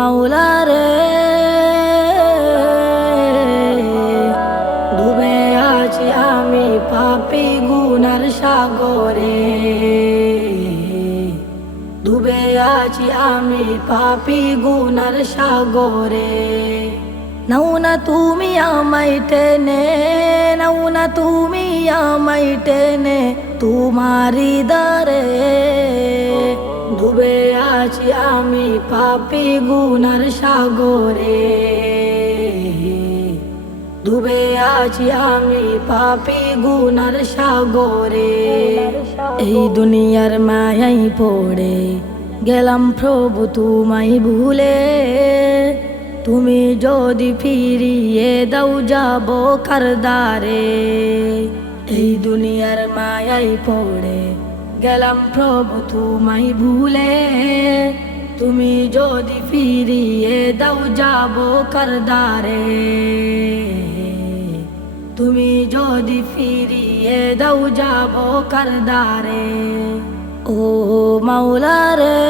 মাওলা রে, ডুবে আছি আমি পাপী গুনার সাগরে, ডুবে আছি আমি পাপী গুনার সাগরে। নাও না তুমি আমায় টেনে, নাও না তুমি আমায় টেনে তোমারি দ্বারে, ডুবে আছি আমি পাপী গুনার সাগরে, ডুবে আছি আমি পাপী গুনার সাগরে। এই দুনিয়ার মায়াই পড়ে গেলাম প্রভু তোমায় ভুলে, তুমি যদি ফিরিয়ে দাও যাব কার দ্বারে। এই দুনিয়ার মায়াই পড়ে গেলাম প্রভু তোমায় ভুলে, তুমি যদি ফিরিয়ে দাও যাব কার দ্বারে, তুমি যদি ফিরিয়ে দাও যাব কার দ্বারে। ও মাওলা রে,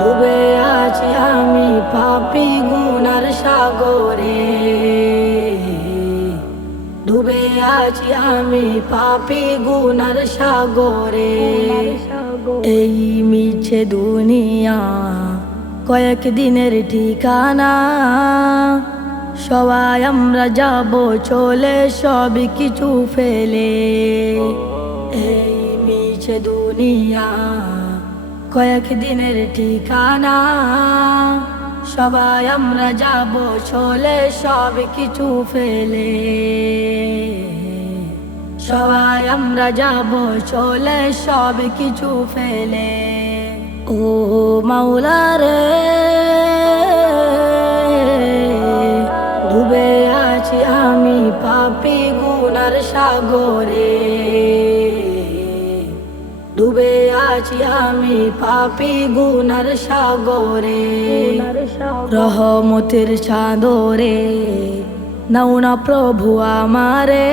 ডুবে আছি আমি পাপী গুনার সাগরে, ডুবে আছি আমি পাপী গুনার সাগরে। এই মিছে দুনিয়া কয়েক দিনের ঠিকানা, সবাই আমরা যাব চলে সব কিছু ফেলে। এই মিছে দুনিয়া কয়েক দিনের ঠিকানা, সবাই আমরা যাব চলে সব কিছু ফেলে, সবাই আমরা যাব চলে সব কিছু ফেলে। ও মাওলা রে, ডুবে আছি আমি পাপী গুনার সাগরে, ডুবে আছি আমি পাপী গুনার সাগরে। রহমতের চাদরে নাও না প্রভু আমারে,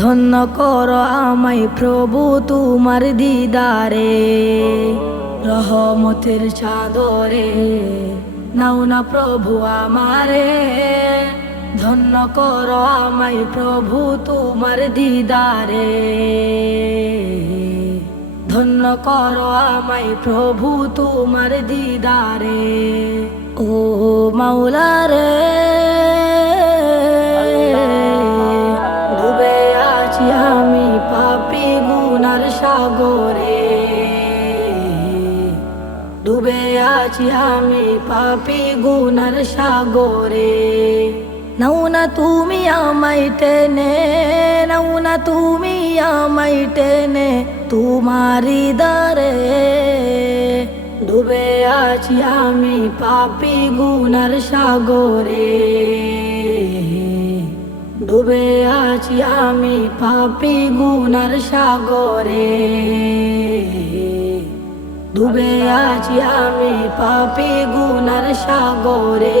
ধন্য করো আমায় প্রভু তোমার দিদারে। রহমতের চাদরে নাও না প্রভু আমারে, ধন্য করো আমায় প্রভু তোমার দিদারে, ধন্য করো আমায় প্রভু তোমার দিদারে। ও মাওলা রে, ডুবে আছি আমি পাপী গুনার সাগরে, ডুবে আছি আমি পাপী গুনার সাগরে। নাও না তুমি আমায় টেনে, নাও না তুমি আমায় টেনে তোমারি দ্বারে, ডুবে আছি আমি পাপী গুনার সাগরে, ডুবে আছি আমি পাপী গুনার সাগরে, ডুবে আছি আমি পাপী গুনার সাগরে।